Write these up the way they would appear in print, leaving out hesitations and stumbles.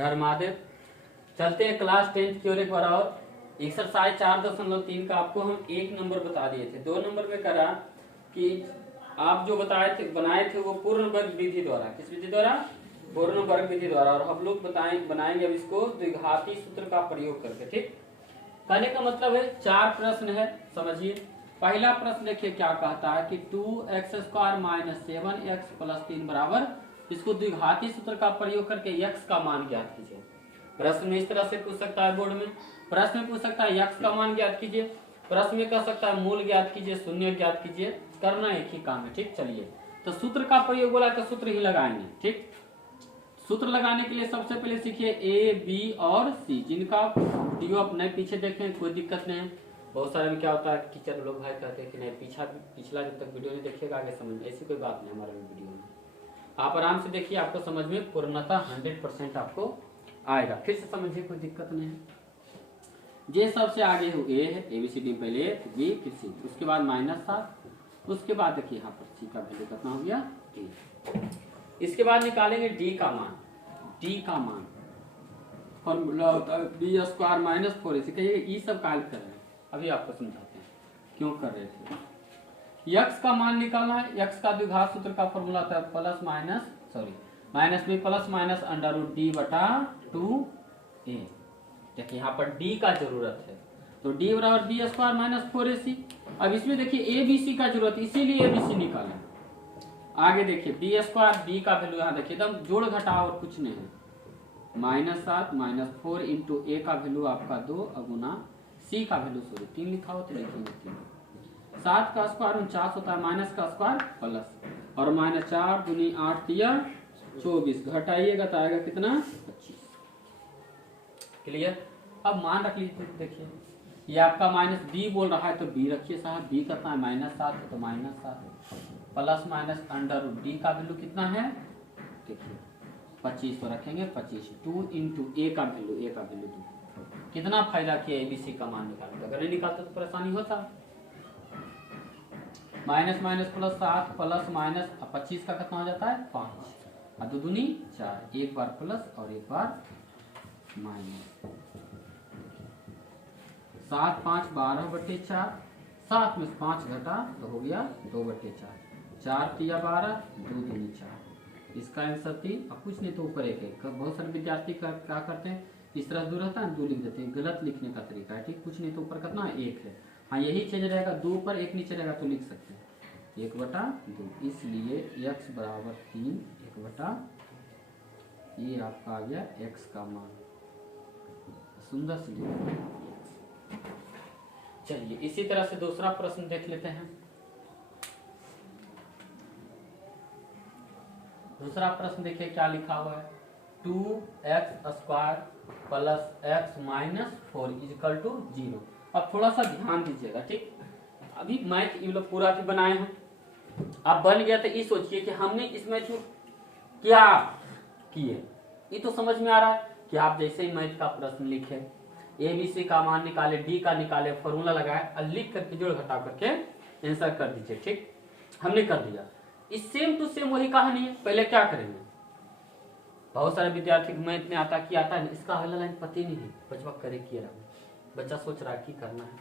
हर हर महादेव। चलते हैं क्लास 10 की ओर एक बार और। एक्सरसाइज 4.3 का आपको हम 1 नंबर बता दिए थे। 2 नंबर में करा कि आप जो बनाए थे वो पूर्ण वर्ग विधि द्वारा। किस विधि द्वारा? पूर्ण वर्ग विधि द्वारा। और हम लोग बनाएंगे अब इसको द्विघाती सूत्र का प्रयोग करके। ठीक, कहने का मतलब है 4 प्रश्न है, समझिए। पहला प्रश्न देखिए क्या कहता है कि 2x² - 7x + 3 बराबर, इसको द्विघाती सूत्र का प्रयोग करके x का मान ज्ञात कीजिए। प्रश्न में इस तरह से पूछ सकता है बोर्ड में। प्रश्न में पूछ सकता है x का मान ज्ञात कीजिए, प्रश्न में कह सकता है मूल ज्ञात कीजिए, शून्य ज्ञात कीजिए। करना एक ही काम है। ठीक, चलिए तो सूत्र का प्रयोग बोला तो सूत्र ही लगाएंगे। ठीक, सूत्र लगाने के लिए सबसे पहले सीखिए A, B और C, जिनका वीडियो आप नहीं पीछे देखें कोई दिक्कत नहीं है। बहुत सारे में क्या होता है टीचर लोग भाई कहते हैं कि नहीं पिछला जब तक वीडियो नहीं देखिएगा आगे समझ, ऐसी कोई बात नहीं। हमारे वीडियो में आप आराम से देखिए, आपको समझ में पूर्णतः 100% आपको आएगा। फिर से समझिए, कोई दिक्कत नहीं है। जे सबसे आगे हो A है, ABCD पहले A, फिर B, फिर C, उसके बाद -7, उसके बाद देखिए यहाँ पर C का वैल्यू कितना हो गया D। इसके बाद निकालेंगे D का मान। D का मान फॉर्मूला होता है B² - 4। इसे कहिए ये सब काल कर रहे हैं, अभी आपको समझाते हैं क्यों कर रहे थे। x का मान निकालना है। x का द्विघात सूत्र का फॉर्मूला होता है माइनस में प्लस माइनस √D/2a। देखिए यहाँ पर d का जरूरत है, तो d बराबर B² - 4ac। अब इसमें देखिए ABC का जरूरत, इसीलिए ABC निकालें। आगे देखिए B², B का वैल्यू यहाँ देखिए एकदम जोड़ घटाव और कुछ नहीं है। -7 - 4 × A का वैल्यू आपका 2 गुना C का वैल्यू 3 लिखा हो तो लिखेंगे 3। 7 का स्क्वायर 49 होता है, माइनस का स्क्वायर प्लस, और -4 दूनी 8 तिया 24, घटाइएगा तो आएगा कितना 25। क्लियर? अब मान रख लीजिए। देखिए ये आपका -b बोल रहा है तो b रखिए साहब। b कितना है -7 है तो -7 प्लस माइनस √D का वैल्यू कितना है देखिए 25 तो रखेंगे 25। 2 × A का वैल्यू 2। कितना फायदा किया ABC का मान निकालने, अगर नहीं निकालते तो परेशानी होता। माइनस प्लस 7 प्लस माइनस 25 का कितना हो जाता है 5, 2 दूनी 4, एक बार प्लस और एक बार माइनस। 7 5 12/4, 7 में 5 घटा तो हो गया 2/4, 4 तिया 12, 2 दूनी 4। इसका आंसर 3। अब कुछ नहीं तो ऊपर एक। बहुत सारे विद्यार्थी क्या करते हैं इस तरह 2 रहता है 2 लिख देते हैं, गलत लिखने का तरीका है। ठीक, कुछ नहीं तो ऊपर कितना 1 है। हाँ यही चीज रहेगा, 2 ऊपर 1 नीचे रहेगा तो लिख सकते हैं 1/2। इसलिए x बराबर 3 1/, ये आपका आ गया x का मान। सुंदर से लिखा। चलिए इसी तरह से दूसरा प्रश्न देख लेते हैं। दूसरा प्रश्न देखिए क्या लिखा हुआ है। 2x² + x - 4 = 0। अब थोड़ा सा ध्यान दीजिएगा। ठीक, अभी मैथ ये लोग पूरा भी बनाए हैं, अब बन गया तो ये सोचिए कि हमने इस मैथ में क्या किए। ये तो समझ में आ रहा है कि आप जैसे ही मैथ का प्रश्न लिखे, ABC का मान निकाले, D का निकाले, फॉर्मूला लगाए और लिख करके जोड़ घटाव करके आंसर कर दीजिए। ठीक, हमने कर दिया। इस सेम टू सेम वही कहानी है। पहले क्या करेंगे, बहुत सारे विद्यार्थी मैथ में आता है इसका अगला लाइन पता ही नहीं है, बचवा करे किया बच्चा सोच रहा है कि करना है,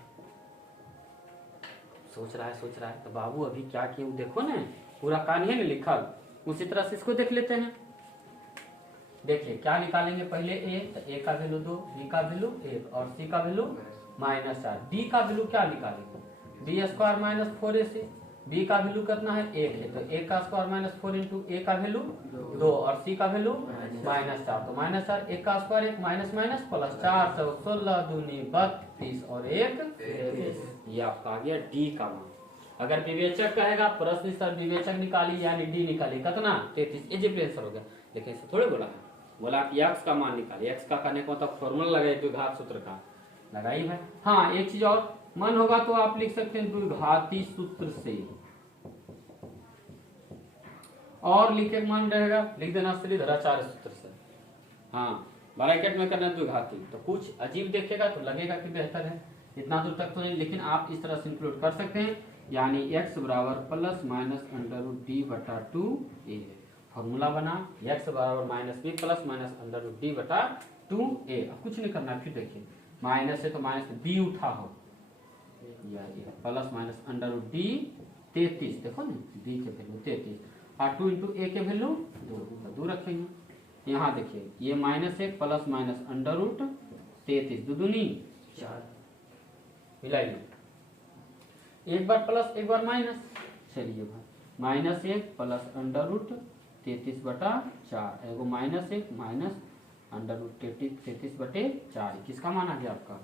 सोच रहा है तो बाबू अभी क्या किए वो देखो ना, पूरा कहानी है ना लिखल। उसी तरह से इसको देख लेते हैं। देखिए क्या निकालेंगे, पहले A, तो A का वैल्यू 2, B का वैल्यू 1 और C का वैल्यू -4। D का वैल्यू क्या निकालेंगे, B² - 4ac। B का वैल्यू कितना है 1 है तो A का स्क्वायर -4 × A का वैल्यू 2 और C का वैल्यू -4, तो -4, 1 का स्क्वायर 1 माइनस प्लस 4 तो 16 दूनी 32 और 1 23। ये आपका आ गया D का मान। अगर विवेचक कहेगा प्रश्न सर विवेचक निकाली यानी D निकाली कितना 33, इजी आंसर हो गया। लेकिन इसे थोड़े बोला कि x का मान निकालिए। x का करने का मतलब फॉर्मूला लगाइए द्विघात सूत्र का, लगाई है। हाँ एक चीज और, मन होगा तो आप लिख सकते हैं द्विघाती सूत्र से, और लिखे मन रहेगा लिख देना श्रीधराचार्य सूत्र से। हाँ ब्रैकेट में करना द्विघाती, तो कुछ अजीब देखेगा तो लगेगा कि बेहतर है, इतना दूर तक तो नहीं, लेकिन आप इस तरह से इंक्लूड कर सकते हैं। यानी x बराबर ±√D/2a है। फॉर्मूला बना x बराबर minus B plus minus under root D बटा 2a। अब कुछ नहीं करना, फिर देखिए माइनस है तो माइनस बी उठा हो या plus minus under root D 33, देखो ना बी के वैल्यू 33 और 2 इंटू ए के वैल्यू 2 रखेंगे। यहाँ देखिए ये minus 1 plus minus under root 33 दूनी 4 मिलाइए, एक बार प्लस एक बार माइनस। चलिए भाई माइनस 1 प्लस अंडर रूट 33 बटा 4, एगो माइनस 1 माइनस अंडर रूट 33 बटे 4, किसका मान आ गया आपका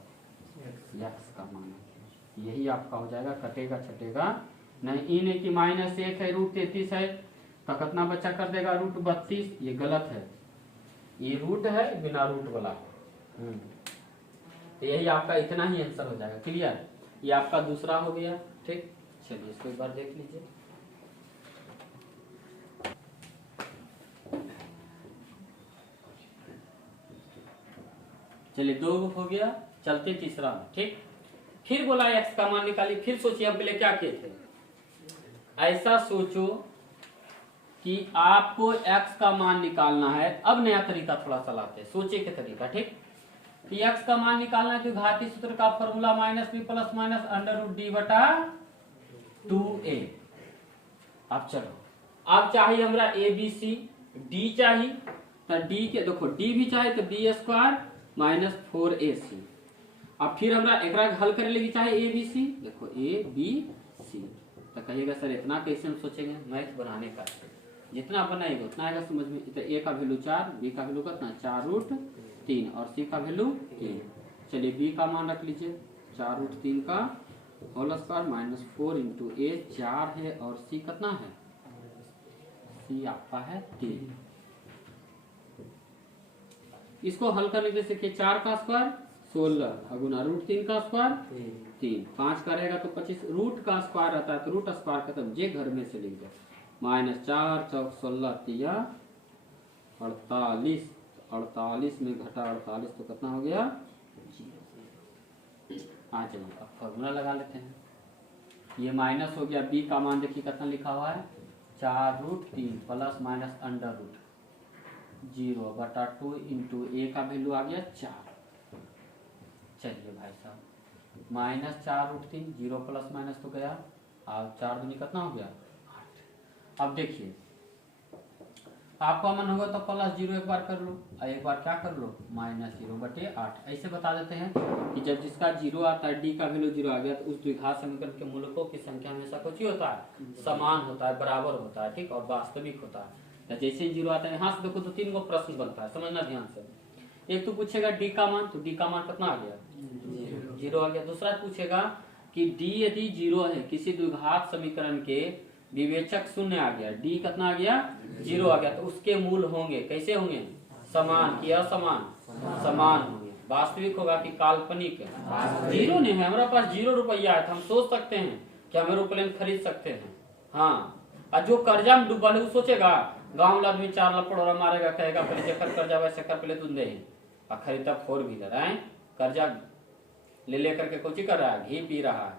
x का मान आ गया। यही आपका हो जाएगा, कटेगा छटेगा नहीं। इन है कि माइनस 1 है रूट 33 है तो कितना बच्चा कर देगा रूट 32, ये गलत है, ये रूट है बिना रूट वाला है। तो यही आपका इतना ही आंसर हो जाएगा। क्लियर, ये आपका दूसरा हो गया। ठीक, चलिए इसको एक बार देख लीजिए। चलिए 2 हो गया, चलते तीसरा। ठीक, फिर बोला x का मान निकालिए। फिर सोचिए हम पहले क्या किए थे, ऐसा सोचो कि आपको x का मान निकालना है। अब नया तरीका थोड़ा सा लाते हैं, सोचे के तरीका। ठीक, कि x का मान निकालना है तो घातीय सूत्र का formula minus B plus minus under root D बटा 2a। अब चलो, अब चाहिए हमरा ए बी सी, डी चाहिए तो डी के देखो डी भी चाहिए तो बी स्क्वायर माइनस 4ac। अब फिर हमरा एक हल करे लगी चाहे ए बी सी, देखो ए बी सी। तो कहिएगा सर इतना कैसे हम सोचेंगे, मैथ बनाने का जितना बनाएगा उतना आएगा समझ में। तो ए का वैल्यू 4, बी का वैल्यू कितना 4 रूट 3 और सी का वैल्यू 3। चलिए बी का मान रख लीजिए 4 रूट 3 का होल स्क्वायर माइनस 4 इंटू ए 4 है और सी कितना है, सी आपका है 3। इसको हल करने के लिए 4 का स्क्वायर 16 गुना रूट 3 का स्क्वायर 3, 5 का रहेगा तो 25, रूट का स्क्वायर रहता है तो रूट स्क्वायर खत्म, जे घर में से लिख दो। माइनस 4 चौक 16 तिया 48, 48 में घटा 48 तो कितना हो गया। हाँ चलिए अब फॉर्मूला लगा लेते हैं। ये माइनस हो गया, बी का मान देखिए कितना लिखा हुआ है 4 root 3 plus minus under root 0 बटा 2 इंटू ए का वैल्यू आ गया 4। चलिए भाई साहब माइनस 4 रूट 3 0 प्लस माइनस तो गया और 4 दूनी कितना हो गया 8। अब देखिए आपका मन होगा तो प्लस 0 एक बार कर लो और एक बार क्या कर लो माइनस 0 बटे 8। ऐसे बता देते हैं कि जब जिसका 0 आता है डी का वैल्यू 0 आ गया तो उस द्विघात समीकरण के मूलकों की संख्या हमेशा कुछ ही होता है, समान होता है, बराबर होता है। ठीक, और वास्तविक होता है। तो जैसे 0 आता है यहाँ से देखो तो 3 गो प्रश्न बनता है, समझना ध्यान से। एक तो पूछेगा डी का मान, तो डी का मान कितना आ गया 0 आ गया। दूसरा पूछेगा कि डी यदि 0 है, किसी द्विघात समीकरण के विवेचक शून्य आ गया, डी कितना आ गया 0 आ गया, तो उसके मूल होंगे कैसे होंगे, समान कि असमान, समान होंगे। वास्तविक होगा कि काल्पनिक, 0 नहीं है हमारे पास 0 रुपया है तो हम सोच सकते हैं कि हम एरोप्लेन खरीद सकते हैं। हाँ, और जो कर्जा में डूबा है वो सोचेगा गाँव वाला आदमी 4 लपड़ मारेगा, कहेगा पहले जखर कर्जा वैसे कर पहले तुम दे और खरीदा 4 व्हीलर है, कर्जा ले लेकर के कुछ कर रहा है, घी पी रहा है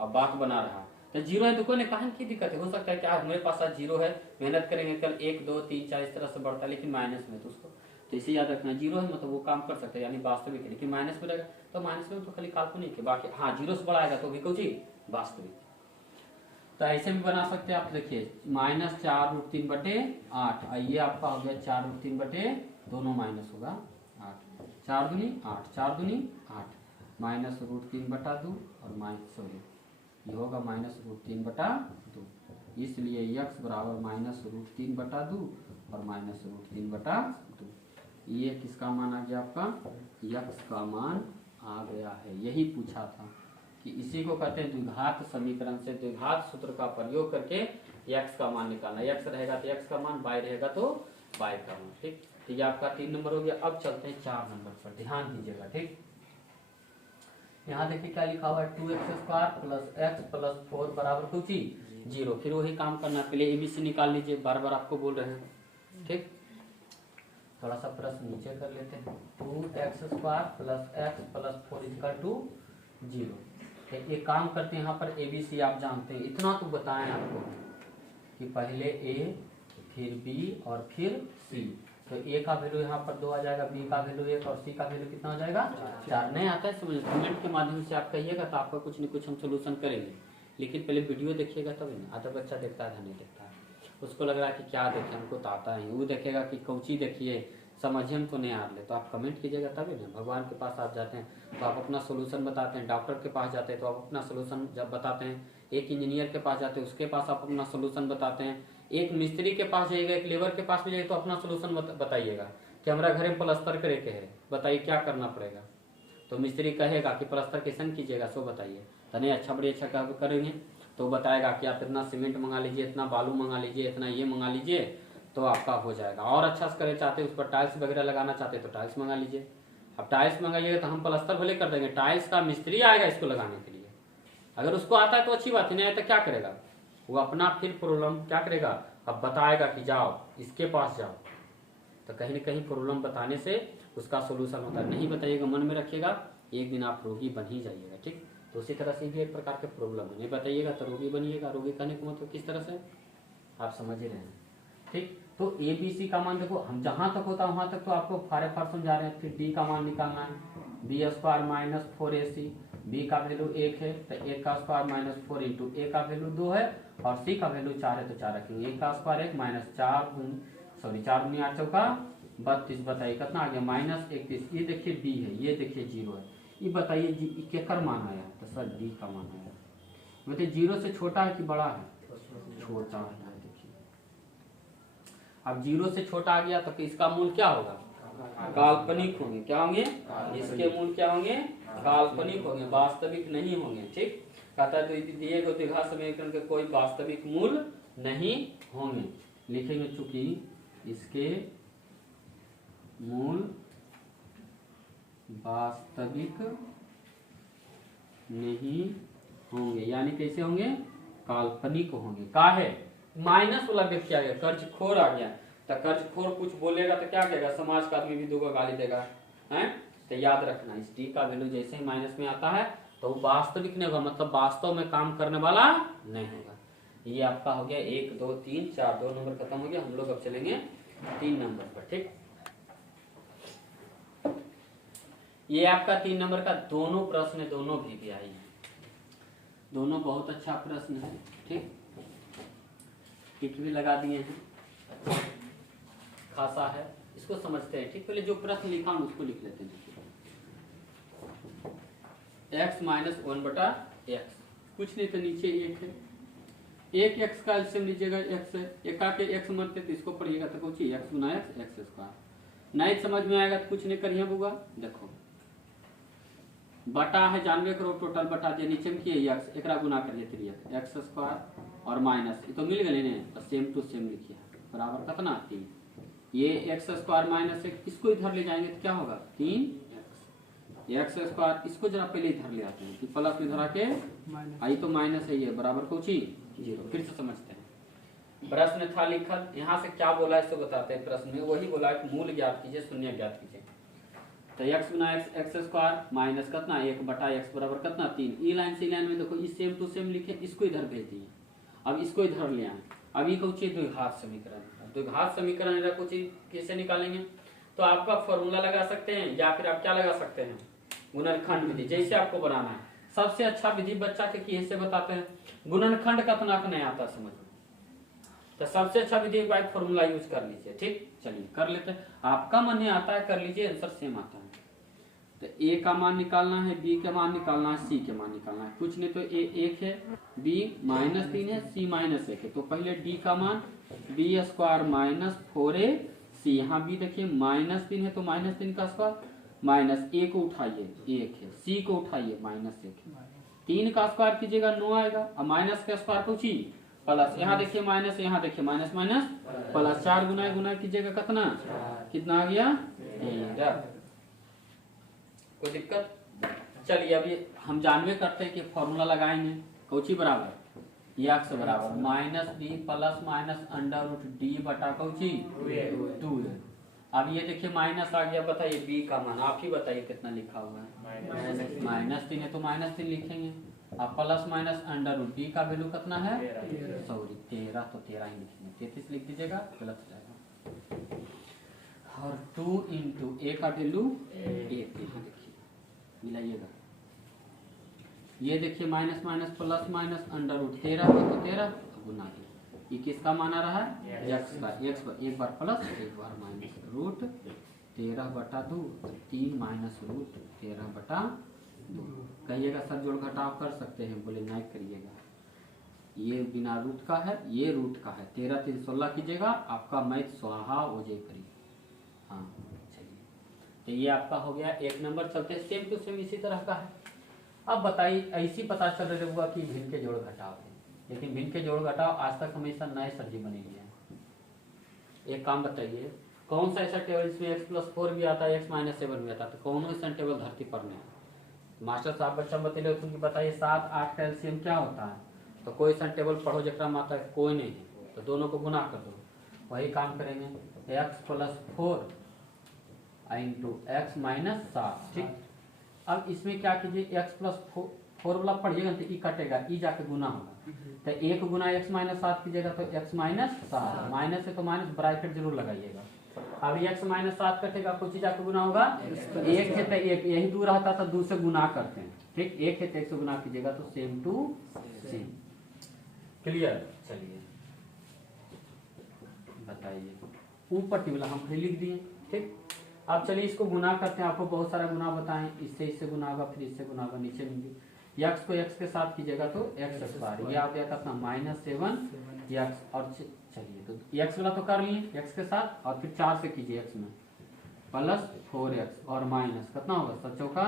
और बात बना रहा है। तो 0 है तो कोई कहां की दिक्कत है, हो सकता है कि आज मेरे पास आज 0 है, मेहनत करेंगे कल 1 2 3 4 इस तरह से बढ़ता है, लेकिन माइनस में तो उसको तो इसे याद रखना 0 है मतलब वो काम कर सकते हैं यानी वास्तविक है, लेकिन माइनस में रहेगा तो माइनस में तो खाली काल्पनिक है। बाकी हाँ 0 से बड़ा आएगा तो भी कुछ ही वास्तविक। तो ऐसे भी बना सकते हैं आप, देखिए माइनस 4 रूट 3 बटे 8 और ये आपका हो गया 4 रूट 3 बटे दोनों माइनस होगा 8, 4 दूनी 8, 4 दूनी 8 माइनस रूट 3 बटा 2 और माइनस ये होगा माइनस रूट 3 बटा 2, इसलिए x बराबर माइनस रूट 3 बटा 2 और माइनस रूट 3 बटा 2। ये किसका मान आ गया आपका, x का मान आ गया है। यही पूछा था कि इसी को कहते हैं द्विघात समीकरण से द्विघात सूत्र का प्रयोग करके x का मान निकालना। x रहेगा तो x का मान, y रहेगा तो y का मान। ठीक, तो ये आपका 3 नंबर हो गया। अब चलते हैं 4 नंबर पर, ध्यान दीजिएगा। ठीक, यहाँ देखिए क्या लिखा हुआ है 2x square plus x plus 4 बराबर कुछ ही 0। फिर वही काम करना, पहले एबीसी निकाल लीजिए, बार बार आपको बोल रहे हैं। ठीक, थोड़ा सा प्रश्न नीचे कर लेते हैं। 2x square plus x plus 4 equal to 0। एक काम करते हैं, यहाँ पर एबीसी आप जानते हैं, इतना तो बताएं आपको कि पहले a फिर बी और फिर सी। तो ए का वैल्यू यहाँ पर 2 आ जाएगा, बी का वैल्यू 1 और सी का वैल्यू कितना हो जाएगा 4। नहीं आता है समझ, कमेंट के माध्यम से आप कहिएगा तो आपका कुछ न कुछ हम सोल्यूशन करेंगे, लेकिन पहले वीडियो देखिएगा तभी ना। आधा बच्चा देखता है नहीं देखता है, उसको लग रहा है कि क्या देखें, हमको तो आता है, वो देखेगा कि कौची देखिए समझिए हम तो नहीं आ रहे, तो आप कमेंट कीजिएगा तभी ना। भगवान के पास आप जाते हैं तो आप अपना सोल्यूशन बताते हैं, डॉक्टर के पास जाते हैं तो आप अपना सोल्यूशन जब बताते हैं, एक इंजीनियर के पास जाते हैं उसके पास आप अपना सोल्यूशन बताते हैं, एक मिस्त्री के पास जाइएगा, एक लेबर के पास भी जाइए तो अपना सोल्यूशन बताइएगा कि हमारा घर में प्लास्टर करे के है, बताइए क्या करना पड़ेगा। तो मिस्त्री कहेगा कि प्लास्टर कैसे कीजिएगा सो बताइए, तो नहीं अच्छा बड़ी अच्छा करेंगे तो बताएगा कि आप इतना सीमेंट मंगा लीजिए, इतना बालू मंगा लीजिए, इतना ये मंगा लीजिए तो आपका हो जाएगा। और अच्छा से करे चाहते उस पर टाइल्स वगैरह लगाना चाहते तो टाइल्स मंगा लीजिए। अब टाइल्स मंगाइएगा तो हम प्लास्टर भले कर देंगे, टाइल्स का मिस्त्री आएगा इसको लगाने के लिए, अगर उसको आता है तो अच्छी बात है, नहीं आया तो क्या करेगा वो अपना फिर प्रॉब्लम क्या करेगा, अब बताएगा कि जाओ इसके पास जाओ। तो कहीं ना कहीं प्रॉब्लम बताने से उसका सोल्यूशन होता है। नहीं बताइएगा, मन में रखिएगा, एक दिन आप रोगी बन ही जाइएगा। ठीक, तो उसी तरह से भी एक प्रकार के प्रॉब्लम है, नहीं बताइएगा तो रोगी बनिएगा। रोगी कहने का मतलब किस तरह से आप समझ ही रहे हैं। ठीक, तो ए बी सी का मान देखो, हम जहां तक होता है वहां तक तो आपको फार समझा रहे हैं। फिर डी का मान निकालना है, B square minus 4ac, B का वैल्यू 1 है तो 1 का स्क्वायर माइनस 4 इंटू ए का वैल्यू 2 है और सी का वैल्यू 4 है तो 4 रखेंगे। 1 का स्क्वायर 1 माइनस 4 दूनी 8 चौका 32, बताइए कितना आ गया माइनस 31। ये देखिए बी है, ये देखिए 0 है, ये बताइए केकर मान आया तो सर डी का मान आया। बताइए 0 से छोटा है कि बड़ा है, छोटा है। देखिए अब 0 से छोटा आ गया तो इसका मूल क्या होगा, काल्पनिक होंगे। क्या होंगे, इसके मूल क्या होंगे, काल्पनिक होंगे, वास्तविक नहीं होंगे। ठीक, कहता है तो दिए गए द्विघात समीकरण के कोई वास्तविक मूल नहीं होंगे। लिखेंगे चूंकि इसके मूल वास्तविक नहीं होंगे, यानी कैसे होंगे, काल्पनिक होंगे। का है माइनस वाला व्यक्ति किया गया, कर्ज खोर आ गया, तो कर्ज खोर कुछ बोलेगा तो क्या कहेगा, समाज का आदमी भी 2 गाली देगा है। तो याद रखना इस डी का वैल्यू जैसे ही माइनस में आता है तो वो वास्तविक नहीं होगा, मतलब वास्तव में काम करने वाला नहीं होगा। ये आपका हो गया 1 2 3 4, 2 नंबर खत्म हो गया। हम लोग अब चलेंगे 3 नंबर पर। ठीक, ये आपका 3 नंबर का दोनों प्रश्न, दोनों भी आई है, दोनों बहुत अच्छा प्रश्न है। ठीक, टिक भी लगा दिए हैं, खासा है, इसको समझते हैं। ठीक, पहले जो प्रश्न लिखा हूं उसको लिख लेते हैं। x माइनस 1/x, कुछ नहीं तो नीचे 1 है, 1 x का एलसीएम लीजिएगा, x है, एक आके x मरते तो इसको पढ़िएगा तो कुछ x गुना x स्क्वायर। नहीं समझ में आएगा तो कुछ नहीं करिए बुआ, देखो बटा है, जानवे करो टोटल बटा दिया, नीचे में किए x, एकरा गुना करिए 3x स्क्वायर और माइनस, ये तो मिल गए ने, तो सेम टू सेम लिखिए बराबर कितना 3। ये x स्क्वायर माइनस 1 इसको इधर ले जाएंगे तो क्या होगा 3x स्क्वायर, इसको जरा पहले इधर ले आते हैं कि प्लस में इधर आके आई तो माइनस है, ये बराबर कुछ 0। फिर से समझते हैं, प्रश्न था लिखल, यहाँ से क्या बोला है इसको बताते हैं। प्रश्न में वही बोला है मूल ज्ञात कीजिए, शून्य ज्ञात कीजिए। तो x गुना x स्क्वायर माइनस कितना 1/x बराबर कितना 3। ई लाइन से लाइन में देखो इस सेम टू सेम लिखे, इसको इधर भेज दिए, अब इसको इधर ले आए। अब ये कुछ द्विघात समीकरण, द्विघात समीकरण कुछ कैसे निकालेंगे, तो आपका फॉर्मूला लगा सकते हैं या फिर आप क्या लगा सकते हैं, गुणनखंड विधि, जैसे आपको बनाना है। सबसे अच्छा विधि बच्चा के कैसे बताते हैं, गुणनखंड कितना का नहीं आता समझ में, तो सबसे अच्छा विधि बाइक फॉर्मूला यूज कर लीजिए। ठीक, चलिए कर लेते हैं, आपका मन नहीं आता है कर लीजिए, आंसर सेम आता है। तो a का मान निकालना है, b का मान निकालना है, c के मान निकालना है। कुछ नहीं तो a 1 है, b -3 है, c -1 है। तो पहले d का मान b स्क्वायर माइनस 4ac, यहाँ b देखिए -3 है तो -3 का स्क्वायर माइनस a को उठाइए 1 है, c को उठाइए -1 है, 3 का स्क्वायर कीजिएगा 9 आएगा, और माइनस का स्क्वायर पूछी प्लस, यहाँ देखिए माइनस, यहाँ देखिए माइनस माइनस प्लस, 4 गुना कीजिएगा कितना आ गया 13। कोई दिक्कत, चलिए अभी हम जानवे करते हैं कि फॉर्मूला लगाएंगे, कौची बराबर x बराबर -b प्लस माइनस √d बटा कौची 2 है। अब ये देखिए माइनस आ गया, बताइए b का मान आप ही बताइए कितना लिखा हुआ है, -3 है तो -3 लिखेंगे, अब plus minus under root B का वैल्यू कितना है, सॉरी 13, तो 13 ही लिखिए, 33 लिख दीजिएगा, गलत हो जाएगा। और 2 इंटू ए का वैल्यू 1, यहाँ देखिए मिलाइएगा, ये देखिए minus minus plus minus under root 13 हो तो 13 गुना ये किसका माना रहा है, एक्स का, एक्स एक बार प्लस एक बार माइनस, रूट 13/2, 3 माइनस रूट 13/2। कहिएगा सर जोड़ घटाव कर सकते हैं, बोले नहीं करिएगा, ये बिना रूट का है, ये रूट का है, 13 3 16 कीजिएगा, आपका मैथ स्वाहा हो जाए करिए। हाँ चलिए, तो ये आपका हो गया 1 नंबर। चलते सेम टू सेम इसी तरह का है। अब बताइए, ऐसी पता चल रहा होगा कि भिन्न के जोड़ घटाव है, लेकिन भिन्न के जोड़ घटाव आज तक हमेशा नए सब्जी बने हुए हैं। एक काम बताइए, कौन सा ऐसा टेबल जिसमें x+4 भी आता है, x-7 भी आता है, तो कौन ऐसा टेबल धरती पर नहीं है। मास्टर साहब बच्चा बतेले तो बताइए 7 8 का एलसीएम क्या होता है, तो कोई ऐसा टेबल पढ़ो जरा में आता है, कोई नहीं है, तो दोनों को गुना कर दो। वही काम करेंगे, x+4 इंटू x-7, ठीक। अब इसमें क्या कीजिए, x+4 वाला पढ़िएगा तो ई कटेगा, ई जाके गुना होगा, तो 1 गुना x-7 कीजिएगा तो x-7, माइनस है तो माइनस ब्रैकेट जरूर लगाइएगा। अब x-7 कटेगा, कुछ जाके गुना होगा, 1 है तो 1, यही 2 रहता था 2 से गुना करते हैं, ठीक, 1 है तो 1 से गुना कीजिएगा, तो सेम टू सेम। क्लियर। चलिए बताइए, ऊपर टेबल हम फिर लिख दिए, ठीक। अब चलिए इसको गुना करते हैं, आपको बहुत सारा गुना बताएं, इससे गुना होगा, फिर इससे गुना होगा, नीचे में x को x के साथ कीजिएगा तो x², ये आ गया कितना -7 x, और चलिए तो x वाला तो कर लिए x के साथ, और फिर 4 से कीजिए x में +4x और माइनस कितना होगा, 7 चौका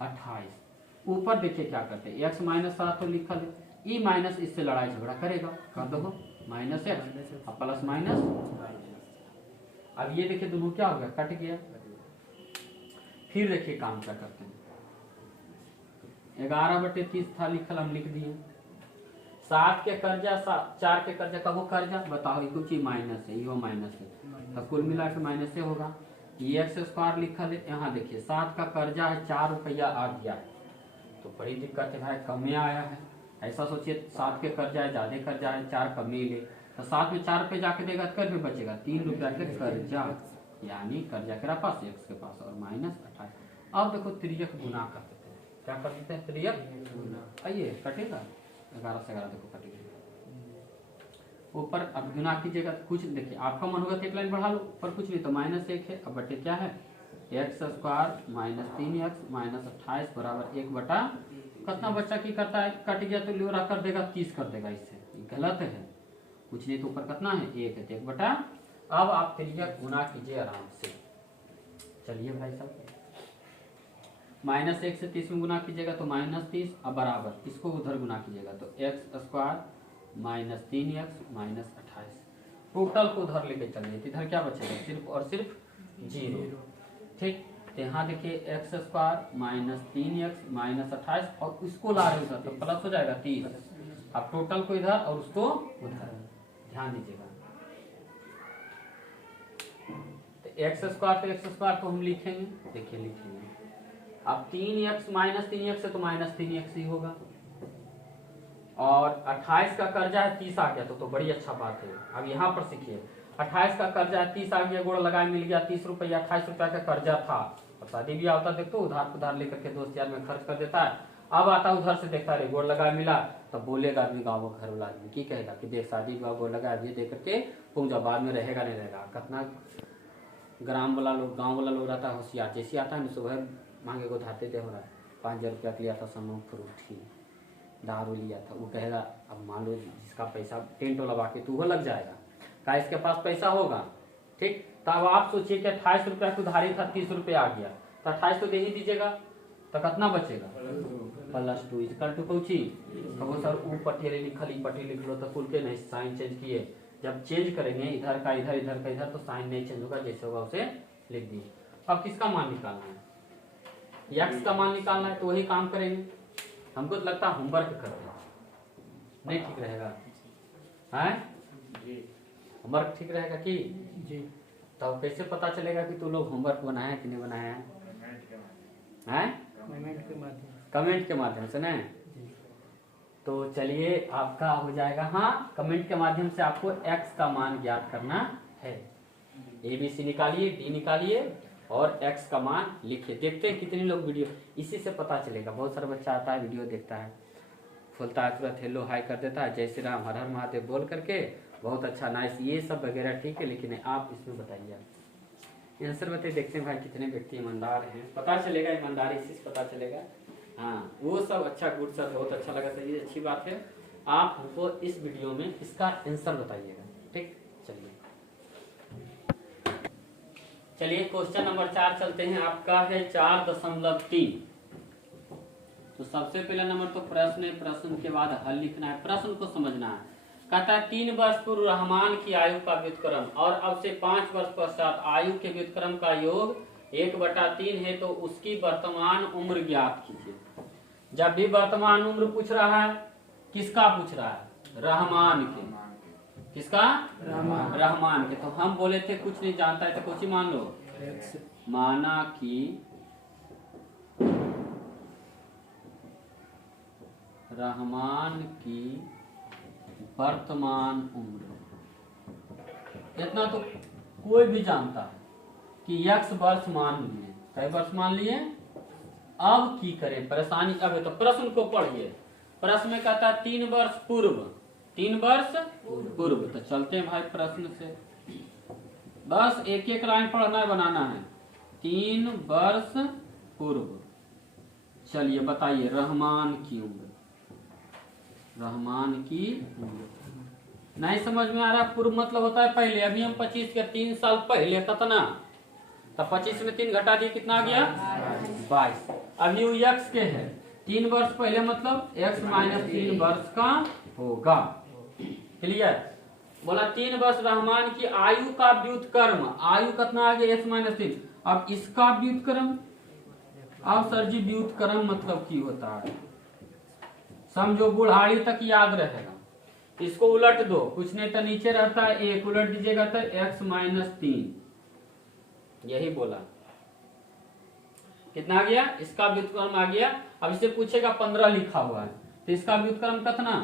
28। ऊपर देखिए क्या करते हैं, x-7 तो लिखा है, ई माइनस इससे लड़ाई झगड़ा करेगा, कर दो -x और प्लस माइनस। अब ये देखिए दोनों क्या हो गया, कट गया। फिर देखिए काम क्या करते हैं, 11/30 था लिखल, हम लिख दिए। 7 के कर्जा 4 के कर्जा, कबो कर्जा बताओ, कुछ ही माइनस है, यो माइनस है, तो कुल मिला के माइनस से होगा। ये x² लिखल है, यहाँ देखिए 7 का कर्जा है 4 रुपया आ गया है, तो बड़ी दिक्कत है भाई, कम में आया है। ऐसा सोचिए 7 के कर्जा है, ज्यादा कर्जा है, 4 कम में ले, तो 7 में 4 पे जाके देगा तो कर बचेगा 3 रुपया के कर्जा, यानी कर्जा के पास x के पास, और -28। अब देखो त्रियक गुना कर देते हैं, क्या कर देते हैं, त्रियक गुना। आइए कटेगा, 11 से 11 देखो कटेगा, ऊपर अब गुना कीजिएगा, कुछ देखिए आपका मन होगा तो एक लाइन बढ़ा लो, पर कुछ नहीं तो -1 है, अब बटे क्या है, x² -3x -28 बराबर 1 कितना बच्चा की करता है, कट गया तो लियोरा कर देगा 30 कर देगा, इससे गलत है, कुछ नहीं तो ऊपर कितना है 1 है, तो 1 अब आप त्रियक गुना कीजिए आराम से। चलिए भाई साहब, -1 से 30 में गुना कीजिएगा तो -30, अब बराबर इसको उधर गुना कीजिएगा तो x² -3x -28, टोटल को उधर लेके चलिए, इधर क्या बचेगा, सिर्फ और सिर्फ 0, ठीक। तो यहाँ देखिए x² -3x -28, और इसको ला रहे उधर तो प्लस हो जाएगा 30, अब टोटल को इधर और उसको उधर, ध्यान दीजिएगा। तो x² तो x² को हम लिखेंगे, देखिए लिखेंगे, अब 3x -3x है तो -3x ही होगा, और 28 का कर्जा है 30 आ गया तो बड़ी अच्छा बात है। अब यहाँ पर सीखिए, 28 का कर्जा है 30 आ गया, गोड़ लगाए मिल गया 30 रुपया, 28 रुपया का कर्जा था, और शादी भी आता देखो उधार लेकर के दोस्त यार में खर्च कर देता है, अब आता उधर से देखता है गोड़ लगाए मिला, तब बोलेगा आदमी, गाँव घर वाला आदमी की कहेगा कि देख शादी विवाह गोड़ लगा दिए, दे करके पूंजा बाद में रहेगा नहीं रहेगा। कितना ग्राम वाला लोग, गाँव वाला लोग रहता है होशियार, जैसे आता है ना सुबह मांगे को धाते दे हो रहा है, 5000 रुपया लिया था समूह फ्रूट ही दारू लिया था, वो कहेगा अब मान लो जिसका पैसा टेंट लगा के तो वो लग जाएगा, का इसके पास पैसा होगा, ठीक। तब आप सोचिए कि 28 रुपया की उधारी था, 30 रुपया आ गया, तो 28 तो दे ही दीजिएगा, तो कितना बचेगा +2 इक्वल टू पहुंची, तो सर ऊपर पट्टी लिखल, पट्टी लिख लो, तो कुल के नहीं साइन चेंज किए, जब चेंज करेंगे इधर का इधर, इधर का इधर, तो साइन नहीं चेंज होगा, जैसे होगा उसे लिख दिए। अब किसका मान निकालना है, x का मान निकालना है, तो वही काम करेंगे। हमको तो लगता है होमवर्क करते हैं, नहीं ठीक रहेगा, हैं होमवर्क ठीक रहेगा कि जी, तो कैसे पता चलेगा कि तू लोग होमवर्क बनाए हैं कि नहीं बनाए हैं, कमेंट के माध्यम से, नहीं तो चलिए आपका हो जाएगा। हाँ, कमेंट के माध्यम से आपको x का मान ज्ञात करना है। ABC निकालिए, D निकालिए और x का मान लिखिए। देखते हैं कितने लोग वीडियो, इसी से पता चलेगा। बहुत सारा बच्चा आता है, वीडियो देखता है, खोलता है, तुरंत हेलो हाई कर देता है, जय श्री राम हर हर महादेव बोल करके, बहुत अच्छा नाइस, ये सब वगैरह ठीक है, लेकिन आप इसमें बताइए आंसर बताइए। देखते हैं भाई कितने व्यक्ति ईमानदार हैं, पता चलेगा, ईमानदारी इसी से पता चलेगा। हाँ, वो सब अच्छा, गुड सर, बहुत अच्छा लगा सर, ये अच्छी बात है। आप हमको इस वीडियो में इसका आंसर बताइएगा, ठीक। चलिए क्वेश्चन नंबर 4 चलते हैं। आपका है 4.3। तो सबसे पहला नंबर तो प्रश्न है, प्रश्न के बाद हल लिखना है, प्रश्न को समझना है। कहता है 3 वर्ष पूर्व रहमान की आयु का व्युत्क्रम और अब से 5 वर्ष पश्चात आयु के व्युत्क्रम का योग 1/3 है, तो उसकी वर्तमान उम्र ज्ञात कीजिए। जब भी वर्तमान उम्र पूछ रहा है, किसका पूछ रहा है? रहमान के। किसका? रहमान के। तो हम बोले थे कुछ नहीं जानता है तो कुछ ही मान लो, माना कि रहमान की वर्तमान उम्र, इतना तो कोई भी जानता है कि x वर्ष मान लिए। कई वर्ष मान लिए? अब की करें, परेशानी अब है। तो प्रश्न को पढ़िए। प्रश्न में कहता है 3 वर्ष पूर्व, 3 वर्ष पूर्व। तो चलते हैं भाई प्रश्न से, बस एक एक लाइन पढ़ना है, बनाना है। 3 वर्ष पूर्व, चलिए बताइए रहमान की उम्र, रहमान की उम्र। नहीं समझ में आ रहा? पूर्व मतलब होता है पहले। अभी हम 25 के 3 साल पहले कितना, तो 25 में 3 घटा दिए, कितना आ गया? 22। अभी वो x के है, 3 वर्ष पहले मतलब x - 3 वर्ष का होगा। क्लियर? बोला 3 वर्ष रहमान की आयु का व्युत्क्रम, आयु कितना आ गया? x - 3। अब इसका व्युत्क्रम, अब सर जी व्युत्क्रम मतलब की होता है, समझो बुढ़ाड़ी तक याद रहेगा। इसको उलट दो, कुछ नहीं तो नीचे रहता है 1, उलट दीजिएगा तो x - 3, यही बोला। कितना आ गया? इसका व्युत्क्रम आ गया। अब इसे पूछेगा 15 लिखा हुआ है, तो इसका व्युत्क्रम कितना?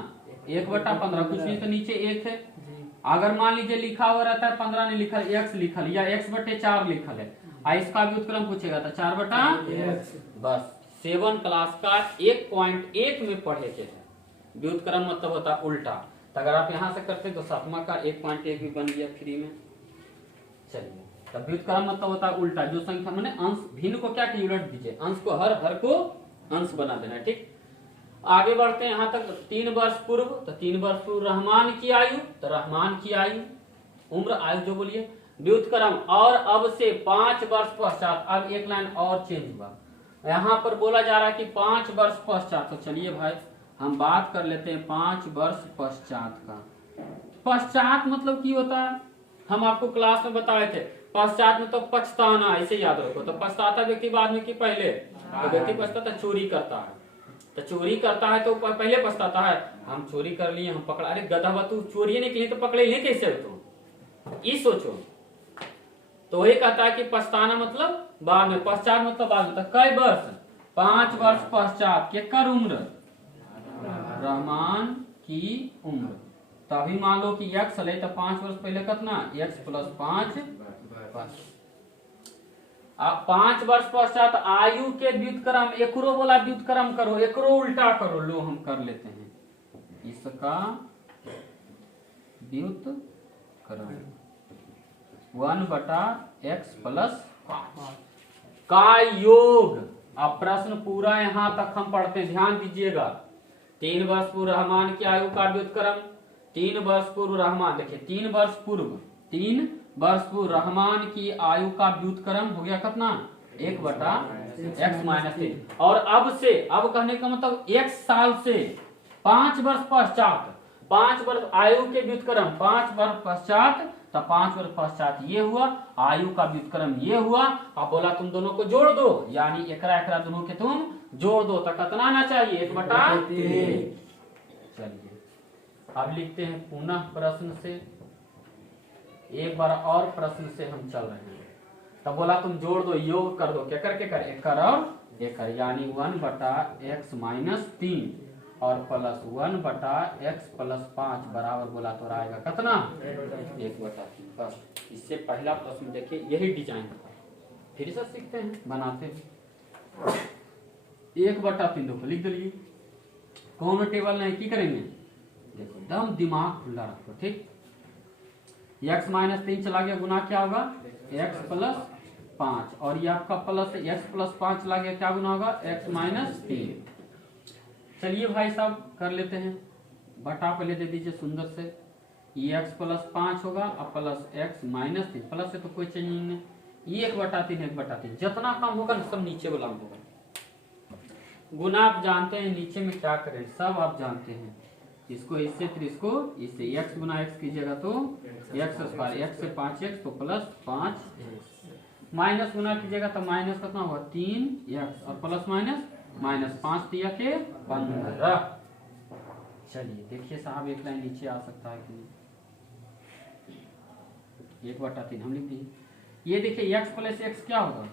1/15, कुछ नहीं तो नीचे 1 है। अगर मान लीजिए लिखा हुआ रहता है 15 नहीं लिखा, x लिखल या x/4 लिखल है, इसका व्युत्क्रम पूछेगा तो 4/x। बस 7 क्लास का 1.1 में पढ़े के है। व्युत्क्रम मतलब होता है उल्टा। तो अगर आप यहाँ से करते तो 7वां का 1.1 भी बन गया फ्री में। चलिए, तब व्युत्क्रम मतलब होता है उल्टा, जो संख्या मैंने अंश भिन्न को क्या की उलट दीजिए, अंश को हर को अंश बना देना। ठीक, आगे बढ़ते हैं यहाँ तक। 3 वर्ष पूर्व, तो 3 वर्ष पूर्व रहमान की आयु, तो रहमान की आयु, उम्र, आयु जो बोलिए, व्युत्क्रम और अब से 5 वर्ष पश्चात। अब एक लाइन और चेंज हुआ, यहाँ पर बोला जा रहा है कि 5 वर्ष पश्चात। तो चलिए भाई हम बात कर लेते हैं 5 वर्ष पश्चात का। पश्चात मतलब की होता है, हम आपको क्लास में बताए थे। पश्चात में तो पछताना, ऐसे याद रखो। तो पछताता व्यक्ति बाद में कि पहले? तो व्यक्ति पछताता चोरी करता है, तो चोरी करता है तो पहले पछताता है, हम चोरी कर लिए, हम पकड़ा। अरे गधा, तू चोरी नहीं की तो पकड़े नहीं कैसे तुम, ये सोचो। तो वही कहता है कि पछताना मतलब बाद में, पश्चात मतलब बाद में। तो कई वर्ष? 5 वर्ष पश्चात केकर उम्र? रहमान की उम्र। तभी मान लो कि x है तो 5 वर्ष पहले कितना? x + 5। अब 5 वर्ष पश्चात आयु के व्युत्क्रम, एकरो बोला व्युत्क्रम करो, एकरो उल्टा करो। लो हम कर लेते हैं, इसका व्युत्क्रम 1/x + 5 का योग। अब प्रश्न पूरा यहाँ तक हम पढ़ते हैं, ध्यान दीजिएगा। 3 वर्ष पूर्व रहमान की आयु का व्युत्क्रम, 3 वर्ष पूर्व रहमान, देखिए 3 वर्ष पूर्व, 3 वर्ष पूर्व रहमान की आयु का व्युत्क्रम हो गया कितना? 1/x - 3। और अब से, अब कहने का मतलब 1 साल से 5 वर्ष पश्चात, 5 वर्ष आयु के व्युत्क्रम 5 वर्ष पश्चात, तो 5 वर्ष पश्चात ये हुआ, आयु का व्युत्क्रम ये हुआ। अब बोला तुम दोनों को जोड़ दो, यानी एकरा दोनों के तुम जोड़ दो, तो कितना आना चाहिए? 1/3। चलिए अब लिखते हैं पुनः प्रश्न से, एक बार और प्रश्न से हम चल रहे हैं। तब बोला तुम जोड़ दो, योग कर दो, क्या कर के कर, एकर और एकर, यानी 1/x - 3 और प्लस 1/x+5 बराबर बोला तो आएगा कितना 1/3। बस इससे पहला प्रश्न देखिए यही डिजाइन था। फिर से सीखते हैं बनाते हैं 1/3 देखो लिख दिलिए। कौन टेबल नहीं की करेंगे देखो एकदम दिमाग खुला रखो ठीक। x-3 चला गया गुना क्या होगा x+5 और ये आपका प्लस x+5 चला गया क्या गुना होगा x-3। चलिए भाई साहब कर लेते हैं बटा पहले दे दीजिए सुंदर से। ये x+5 होगा और प्लस x-3 प्लस से तो कोई चेंज नहीं है। ये 1/3 जितना कम होगा ना सब नीचे वाला होगा। गुना आप जानते हैं नीचे में क्या करें सब आप जानते हैं। इसको इससे फिर इसको इससे x गुना x कीजिएगा तो x², x से 5x तो +5, माइनस गुना कीजिएगा तो माइनस कितना होगा 3x और प्लस माइनस 5 दिया के 15। चलिए देखिए साहब एक लाइन नीचे आ सकता है कि नहीं। 1/3 हम लिख दिए। ये देखिए x + x क्या होगा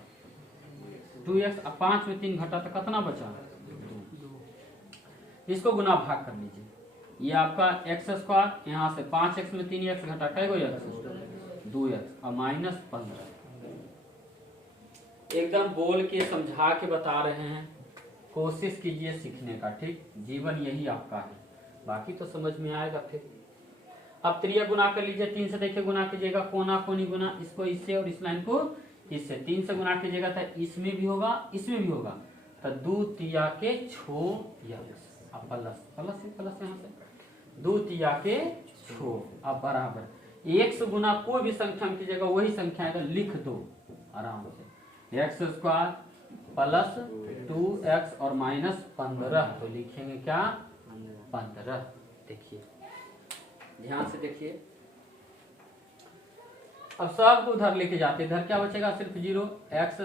2x। 5 में 3 घटा तो कितना बचा 2। इसको गुना भाग कर लीजिए। ये आपका x², यहाँ से 5x में 3x घटा क्या गो x 2x और -15। एकदम बोल के समझा के बता रहे हैं। कोशिश कीजिए सीखने का ठीक। जीवन यही आपका है बाकी तो समझ में आएगा फिर। अब त्रिया गुना कर लीजिए 3 से देखिए गुना कीजिएगा कोना कोनी गुना इसको इससे और इस लाइन को इससे 3 से गुना कीजिएगा तो इसमें भी होगा इसमें भी होगा तो 2 तिया के 6 प्लस यहाँ से 2 तिया के 6 अब बराबर 1 से गुना कोई भी संख्या में कीजिएगा वही संख्या आएगा लिख दो आराम से। x² प्लस 2x और -15 तो लिखेंगे क्या 15। देखिए ध्यान से देखिए अब सब उधर लेके जाते इधर क्या बचेगा सिर्फ 0। x²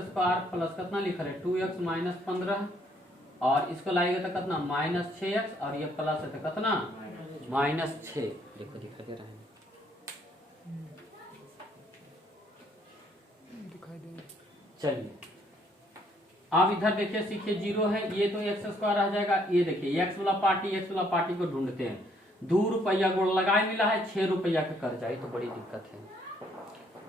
प्लस कितना लिखा है 2x -15 और इसको लाएगा तो कितना -6x और ये प्लस है तो कितना -6। देखो दिखा दे रहा है चलिए आप इधर देखिए सीखिए 0 है ये तो x² आ जाएगा। ये देखिए x वाला पार्टी को ढूंढते हैं। 2 रुपया गोड़ लगाए मिला है 6 रुपया का कर्जा तो बड़ी दिक्कत है।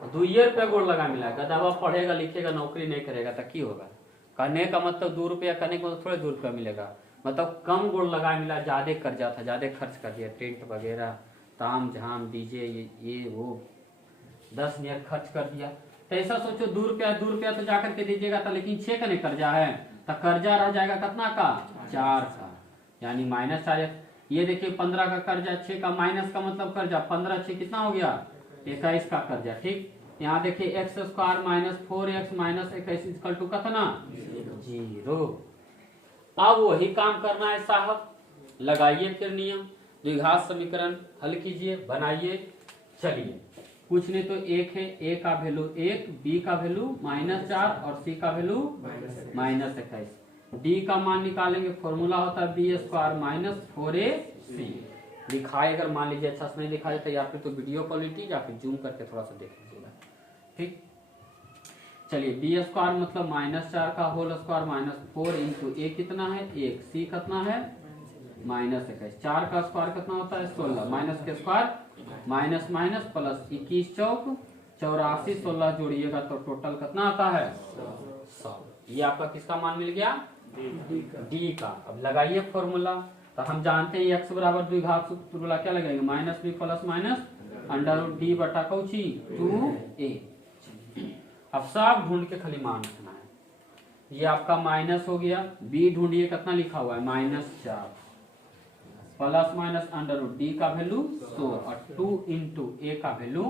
2 रुपया गोड़ लगा मिला है गदावा पढ़ेगा लिखेगा नौकरी नहीं करेगा तो की होगा। करने का मतलब 2 रुपया करने का मतलब थोड़े 2 रुपया मिलेगा मतलब कम गोड़ लगा मिला ज्यादा कर्जा था ज्यादा खर्च कर दिया टेंट वगैरह ताम झाम डीजे ये वो 10 नियर खर्च कर दिया। तो ऐसा सोचो 2 रुपया तो जाकर के दीजिएगा था लेकिन 6 का नहीं कर्जा है तो कर्जा रह जाएगा कितना का 4 का यानी -4। ये देखिए 15 का कर्जा 6 का माइनस का मतलब कर्जा 15 6 कितना हो गया 21 का कर्जा ठीक। यहाँ देखिए x² -4x -21 इक्वल टू कितना 0। अब वही काम करना है साहब। लगाइए फिर नियम द्विघात समीकरण हल कीजिए बनाइए। चलिए कुछ नहीं तो एक है a का वैल्यू 1 b का वैल्यू -4 और c का वैल्यू -21। d का मान निकालेंगे फॉर्मूला होता है b² -4ac। लिखाए अगर मान लीजिए अच्छा से नहीं लिखा जाता या फिर तो वीडियो क्वालिटी या फिर जूम करके थोड़ा सा देख लीजिएगा ठीक। चलिए b² मतलब -4 का होल स्क्वायर -4 इंटू a कितना है 1 c कितना है -21 4 का स्क्वायर कितना होता है 16 माइनस के स्क्वायर माइनस प्लस 21 चौक 84 16 जोड़िएगा तो टोटल कितना आता है 100। ये आपका किसका मान मिल गया d का। अब लगाइए फॉर्मूला तो हम जानते हैं x बराबर द्विघात सूत्र क्या लगाएंगे -b प्लस √d बटा कौची 2a। अब सब ढूंढ के खाली मान रखना है। ये आपका माइनस हो गया b ढूंढिए कितना लिखा हुआ है -4 प्लस √d का वैल्यू 100 और 2 इंटू a का वैल्यू।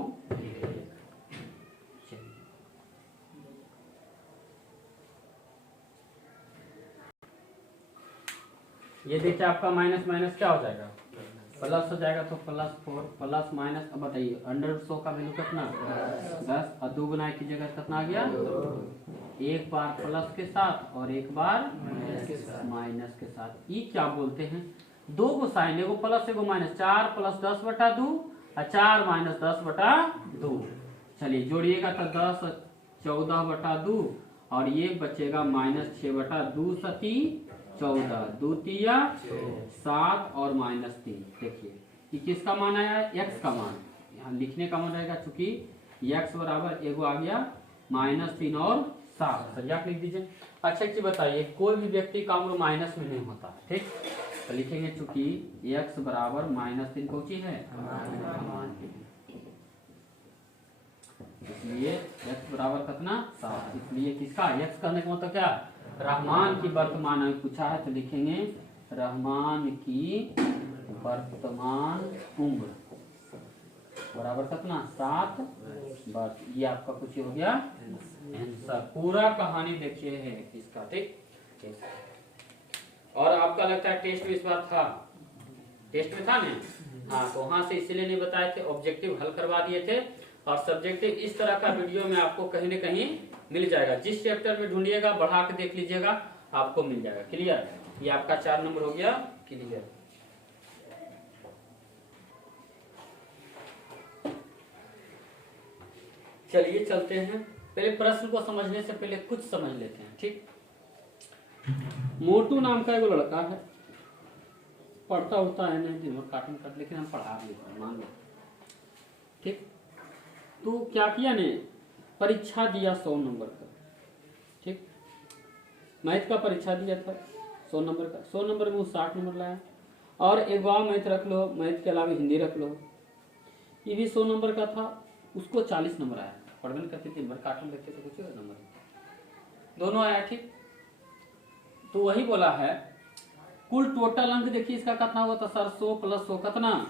ये देखिए आपका माइनस क्या हो जाएगा प्लस हो जाएगा तो +4 प्लस माइनस। अब बताइए √100 का वैल्यू कितना 10 और 2 गुना कीजिएगा कितना आ गया एक बार प्लस के साथ और एक बार माइनस के साथ। ये क्या बोलते हैं 2 को साइन एगो प्लस एगो माइनस 4 + 10/2 और 4 - 10/2। चलिए जोड़िएगा तो 10 14/2 और ये बचेगा -6/2 सती 14, 2 तिया 7 और -3। देखिए कि किसका मान आया है, x का मान। यहाँ लिखने का मान रहेगा, चूंकि x बराबर एगो आ गया -3 और 7, सरिया लिख दीजिए। अच्छा एक चीज बताइए, कोई भी व्यक्ति का उम्र माइनस में नहीं होता, ठीक, तो लिखेंगे चूंकि x बराबर -3 कौन चीज है, मान के लिए, इसलिए x बराबर कितना 7, इसलिए किसका x करने का मतलब क्या, रहमान की वर्तमान में पूछा है, तो लिखेंगे रहमान की वर्तमान उम्र बराबर कितना 7 वर्ष। ये आपका कुछ हो गया आंसर। पूरा कहानी देखिए है इसका, ठीक। और आपका लगता है टेस्ट में इस बार था, टेस्ट में था ना, हाँ, तो वहां से इसीलिए नहीं बताए थे, ऑब्जेक्टिव हल करवा दिए थे। और सब्जेक्टिव इस तरह का वीडियो में आपको कहीं न कहीं मिल जाएगा, जिस चैप्टर में ढूंढिएगा बढ़ा के देख लीजिएगा, आपको मिल जाएगा। क्लियर, ये आपका 4 नंबर हो गया क्लियर। चलिए चलते हैं, पहले प्रश्न को समझने से पहले कुछ समझ लेते हैं, ठीक। मोटू नाम का एक लड़का है, पढ़ता होता है नहीं दिन भर कार्टून कर, लेकिन हम पढ़ा लेते हैं, मान लो, ठीक। तो क्या किया ने, परीक्षा दिया 100 नंबर का, ठीक, मैथ का परीक्षा दिया था 100 नंबर का, 100 नंबर में वो 60 नंबर लाया। और एक बार मैथ रख लो, मैथ के अलावा हिंदी रख लो, ये भी 100 नंबर का था, उसको 40 नंबर आया। पढ़ने करते दिन भर कार्टून देखते थे, कुछ नंबर दोनों आया, ठीक। तो वही बोला है, कुल टोटल अंक देखिए इसका कितना हुआ था सर, 100 + 100 कितना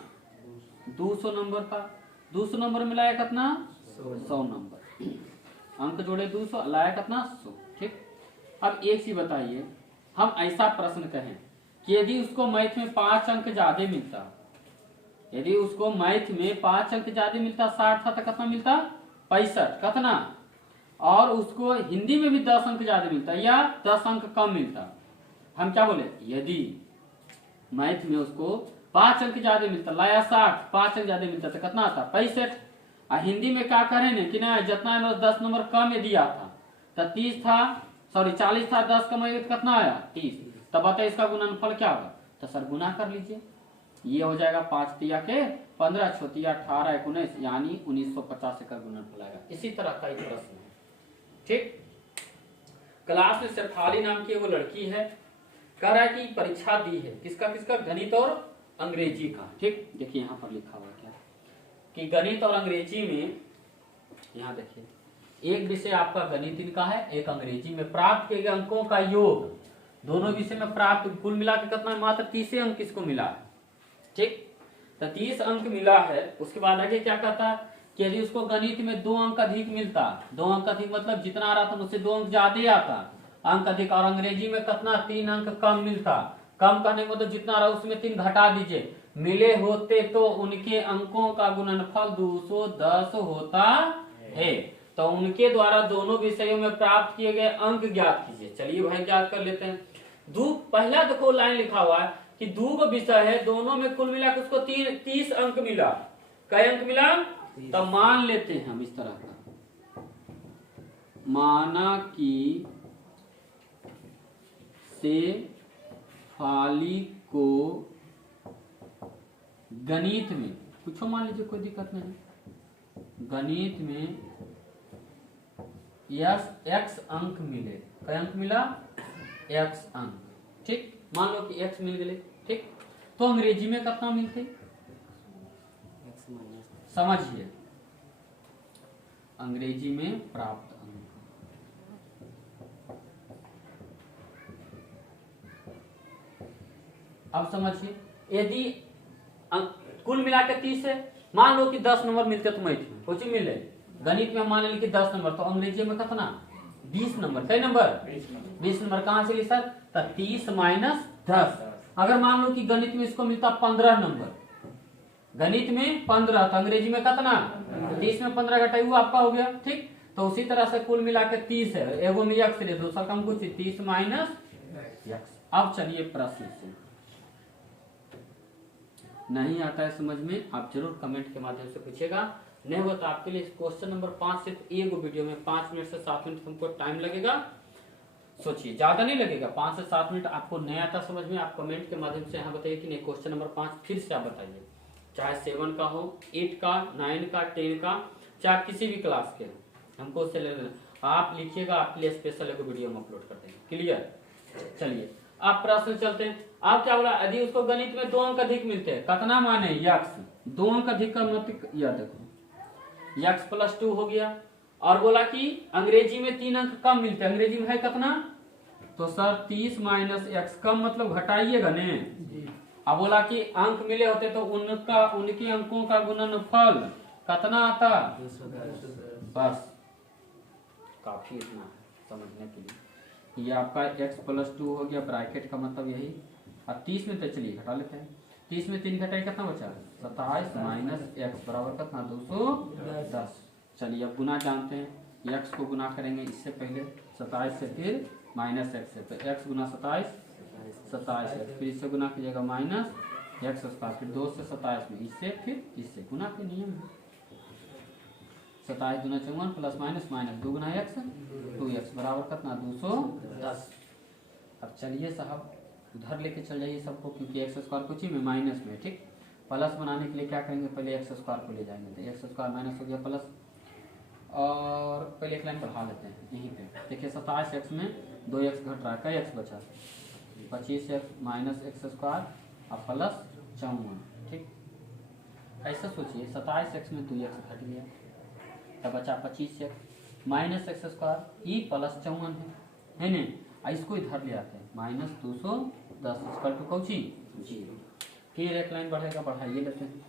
200 नंबर का, 200 नंबर में लाया कितना 100 नंबर, अंक जोड़े 200 लाया कितना 100, ठीक। अब एक चीज बताइए, हम ऐसा प्रश्न कहें कि यदि उसको मैथ में 5 अंक ज्यादा मिलता, यदि उसको मैथ में 5 अंक ज्यादा मिलता, 60 था तो कितना मिलता 65 कितना, और उसको हिंदी में भी 10 अंक ज्यादा मिलता या 10 अंक कम मिलता, हम क्या बोले, यदि मैथ में उसको 5 अंक ज्यादा मिलता, लाया 60, 5 अंक ज्यादा मिलता तो कितना आता 65। और हिंदी में क्या करें ने कि ना, जितना 10 नंबर कम दिया था तो 30 था, सॉरी 40 था, 10 कम आएगा तो कितना आया 30, तब बताइए इसका गुणनफल क्या होगा, तो सर गुना कर लीजिए, ये हो जाएगा 5 तिया के 15, 6 तिया 18, 19 यानी 1950 का गुणनफल आएगा। इसी तरह का एक प्रश्न है, ठीक। क्लास में शेफाली नाम की वो लड़की है, कह रहा है कि परीक्षा दी है, किसका किसका, गणित और अंग्रेजी का, ठीक। देखिए यहाँ पर लिखा हुआ क्या कि गणित और अंग्रेजी में, यहाँ देखिए एक विषय आपका गणित इनका है, एक अंग्रेजी में प्राप्त किए गए अंकों का योग, दोनों विषय में प्राप्त कुल मिला के कितना, मात्र 30 अंक किसको मिला है, ठीक। तो 30 अंक मिला है। उसके बाद आगे क्या कहता है कि यदि उसको गणित में 2 अंक अधिक मिलता, 2 अंक अधिक मतलब जितना आ रहा था उससे 2 अंक ज्यादा आता, अंक अधिक, और अंग्रेजी में कितना 3 अंक कम मिलता, कम करने मतलब जितना रहा उसमें 3 घटा दीजिए, मिले होते तो उनके अंकों का गुणनफल 210 होता है। तो उनके द्वारा दोनों विषयों में प्राप्त किए गए अंक ज्ञात कीजिए। चलिए भाई ज्ञात कर लेते हैं। पहला देखो लाइन लिखा हुआ है कि 2 विषय है, दोनों में कुल मिला के उसको 30 अंक मिला, कई अंक मिला, तो मान लेते हैं हम इस तरह का, माना कि शेफाली को गणित में, कुछ मान लीजिए कोई दिक्कत नहीं, गणित में x अंक मिले, कई अंक मिला x अंक, ठीक, मान लो कि x मिल गए, ठीक। तो अंग्रेजी में कितना मिलते, समझिए, अंग्रेजी में प्राप्त अंक, अब समझिए, यदि कुल मिला के 30 है, मान लो कि 10 नंबर मिलते तो मैथ में कुछ मिले, गणित में मान ली कि 10 नंबर, तो अंग्रेजी में कितना 20 नंबर, कई नंबर 20 नंबर, कहां से ली सर, तो 30 - 10। अगर मान लो कि गणित में इसको मिलता 15 नंबर, गणित में 15, तो अंग्रेजी में कितना, 30 में 15 घटाई हुआ आपका हो गया, ठीक। तो उसी तरह से कुल मिला के 30 है, एगो में x ले, दूसरा कम कुछ 30 - x। अब चलिए प्रश्न से, नहीं आता है समझ में आप जरूर कमेंट के माध्यम से पूछिएगा, नहीं हुआ तो आपके लिए क्वेश्चन नंबर 5 सिर्फ एक वीडियो में 5 मिनट से 7 मिनट हमको टाइम लगेगा, सोचिए, ज्यादा नहीं लगेगा, 5 से 7 मिनट। आपको नया था समझ में, आप कमेंट के माध्यम से यहाँ बताइए कि नहीं। क्वेश्चन नंबर 5 फिर से आप बताइए, चाहे 7 का हो, 8 का, 9 का, 10 का, चाहे किसी भी क्लास के, हमको उससे ले लेना। आप लिखिएगा, आपके लिए स्पेशल एक वीडियो हम अपलोड कर देंगे। क्लियर? चलिए आप प्रश्न चलते हैं। आप क्या बोला, यदि उसको गणित में 2 अंक अधिक मिलते हैं, कितना माने यक्स 2 अंक अधिक का मतलब, यह देखो यक्स प्लस 2 हो गया। और बोला कि अंग्रेजी में 3 अंक कम मिलते हैं, अंग्रेजी में है कितना, तो सर 30 माइनस एक्स, कम मतलब घटाइएगा ने। अब बोला कि अंक मिले होते तो उनके अंकों का गुणनफल कितना आता, बस काफी इतना है समझने के लिए। ये आपका x प्लस 2 हो गया, ब्रैकेट का मतलब यही। अब 30 में तो चलिए घटा लेते हैं, 30 में 3 घटाए कितना बचा, 27 माइनस एक्स बराबर कितना, 210। चलिए अब गुना जानते हैं, x को गुना करेंगे इससे पहले 27 से, फिर माइनस एक्स से, तो x गुना 27 एक्स, फिर इससे गुना कीजिएगा माइनस एक्स स्क्वायर, फिर 2 से 27 में, इससे फिर इससे गुना के नियम है। 27 दूना 54 प्लस माइनस माइनस 2 गुना एक्स 2x बराबर कितना, 210। अब चलिए साहब उधर लेके चल जाइए सबको, क्योंकि एक्स स्क्वायर कुछ ही में माइनस में, ठीक। प्लस बनाने के लिए क्या करेंगे, पहले एक्स स्क्वायर को ले जाएंगे, तो एक्स स्क्वायर माइनस हो गया प्लस, और पहले एक लाइन बढ़ा लेते हैं यहीं पे। देखिए 27 एक्स में 2x घट रहा है, कई एक्स बचा, 25 एक्स माइनस एक्स स्क्वायर और प्लस 54, ठीक। ऐसा सोचिए 27 एक्स में 2x घट गया, तब बचा 25 x minus x square, E plus 54 है ना। इसको इधर ले आते हैं, माइनस 210 स्क्वायर टू कौची 0। फिर एक लाइन बढ़ेगा, बढ़ाइए लेते हैं,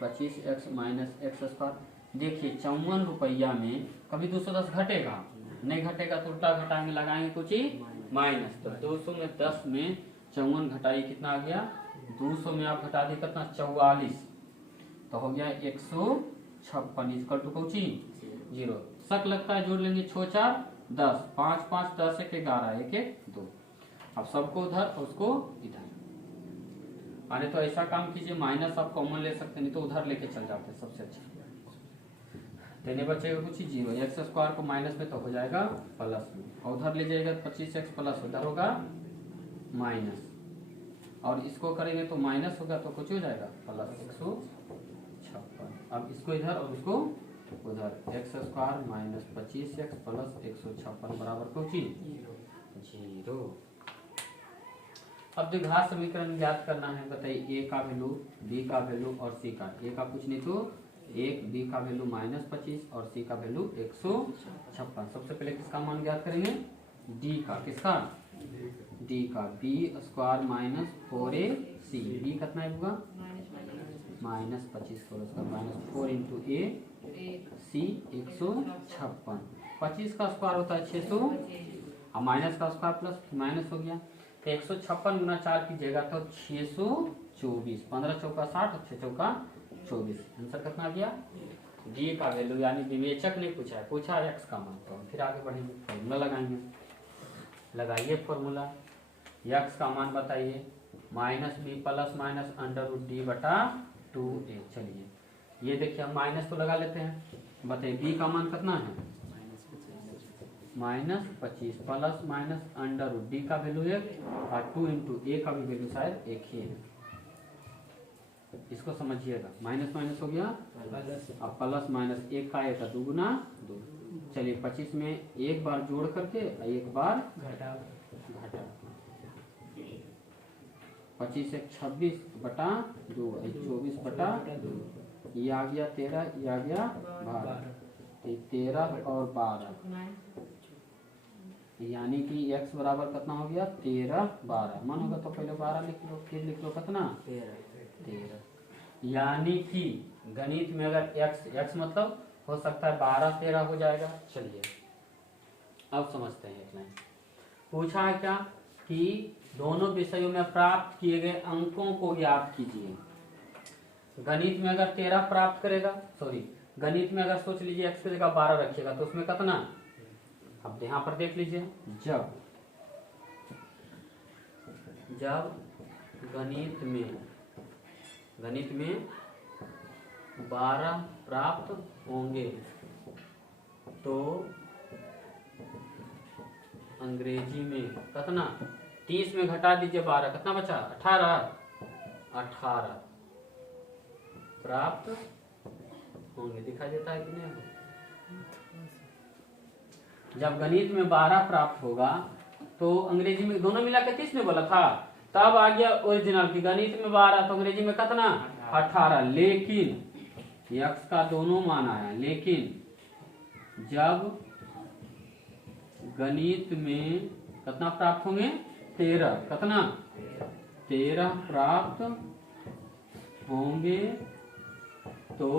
25 एक्स माइनस एक्स स्क्वायर। देखिए 54 रुपया में कभी 210 घटेगा नहीं, घटेगा तो उल्टा घटाएंगे, लगाएंगे कुछ ही माइनस, तो 200 में 10 में 54 घटाइए, कितना आ गया, 200 में आप घटा दिए कितना, 44, तो हो गया 156 इक्वल टू कौची 0। शक लगता है, जोड़ लेंगे 6 4 10, 5 5 10 1 11 1 1 2। अब सबको उधर और उसको इधर, अरे तो ऐसा काम कीजिए, माइनस आप कॉमन ले सकते, नहीं तो उधर लेके चल जाते हैं, सबसे अच्छा। देने बचेगा कुछ ही 0, एक्स स्क्वायर को माइनस में तो हो जाएगा प्लस में, और उधर ले जाएगा 25 एक्स प्लस, उधर होगा माइनस, और इसको करेंगे तो माइनस होगा, तो कुछ हो जाएगा प्लस 156। अब इसको इधर और उसको उधर, x square minus 25 x plus 156 बराबर कुछ ही 0। अब द्विघात समीकरण ज्ञात करना है, बताइए ए का वैल्यू, बी का वैल्यू और सी का। ए का कुछ नहीं तो 1, बी का वैल्यू -25 और सी का वैल्यू 156। सबसे पहले किसका मान ज्ञात करेंगे, डी का, किसका, डी का, B square minus 4ac, B कितना होगा -25 माइनस 4 इंटू ए, सी 156, 25 का स्क्वायर होता है 600, और माइनस का स्क्वायर प्लस माइनस हो गया, तो 156 गुना 4 कीजिएगा तो 624, 15 चौका 60, 6 चौका 24, आंसर कितना आ गया, डी का वैल्यू, यानी विवेचक नहीं पूछा है, पूछा है एक्स का मान। तो फिर आगे बढ़ेंगे, फॉर्मूला लगाएंगे, लगाइए फॉर्मूला, एक्स का मान बताइए, minus B plus minus under root D बटा 2a। चलिए ये देखिए हम माइनस तो लगा लेते हैं, बताइए बी का मान कितना है, -25 plus minus under root D का वैल्यू 1 और 2 इंटू ए का भी वैल्यू शायद 1 ही है, इसको समझिएगा, माइनस माइनस हो गया, अब प्लस माइनस 1 का 1 का 2 गुना 2। चलिए 25 में एक बार जोड़ करके एक बार घटा, 25 1 26 बटा 2, 24 बटा 2, ये आ गया 13, ये आ गया 12, 13 और 12, यानी कि x बराबर कितना हो गया 13 12, मन होगा तो पहले 12 लिख लो, फिर लिख लो कितना 13, यानी कि गणित में अगर x मतलब हो सकता है 12 13 हो जाएगा। चलिए अब समझते हैं, इतना पूछा है क्या कि दोनों विषयों में प्राप्त किए गए अंकों को ज्ञात कीजिए। गणित में अगर 13 प्राप्त करेगा, सॉरी गणित में अगर सोच लीजिए x की जगह 12 रखिएगा तो उसमें कितना, अब यहाँ पर देख लीजिए, जब गणित में 12 प्राप्त होंगे तो अंग्रेजी में कितना, 30 में घटा दीजिए 12, कितना बचा 18 प्राप्त होंगे। दिखाई देता है कि नहीं? जब गणित में 12 प्राप्त होगा तो अंग्रेजी में दोनों मिला के 30 में बोला था, तब आ गया ओरिजिनल की गणित में 12 तो अंग्रेजी में कितना 18। लेकिन यक्स का दोनों मान आया, लेकिन जब गणित में कितना प्राप्त होंगे 13, कितना 13 प्राप्त होंगे तो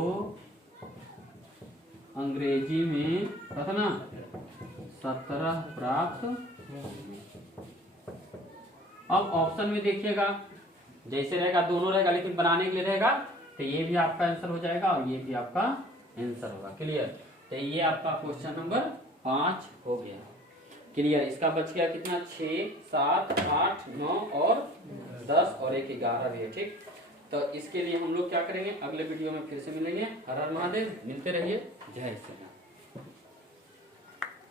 अंग्रेजी में कितना 17 प्राप्त होंगे। अब ऑप्शन में देखिएगा जैसे रहेगा दोनों रहेगा, लेकिन बनाने के लिए रहेगा तो ये भी आपका आंसर हो जाएगा और ये भी आपका आंसर होगा। क्लियर? तो ये आपका क्वेश्चन नंबर 5 हो गया। क्लियर? इसका बच गया कितना 6, 7, 8, 9 और 10 और एक 11 भी है। ठीक, तो इसके लिए हम लोग क्या करेंगे, अगले वीडियो में फिर से मिलेंगे। हर हर महादेव, मिलते रहिए। जय श्री राम।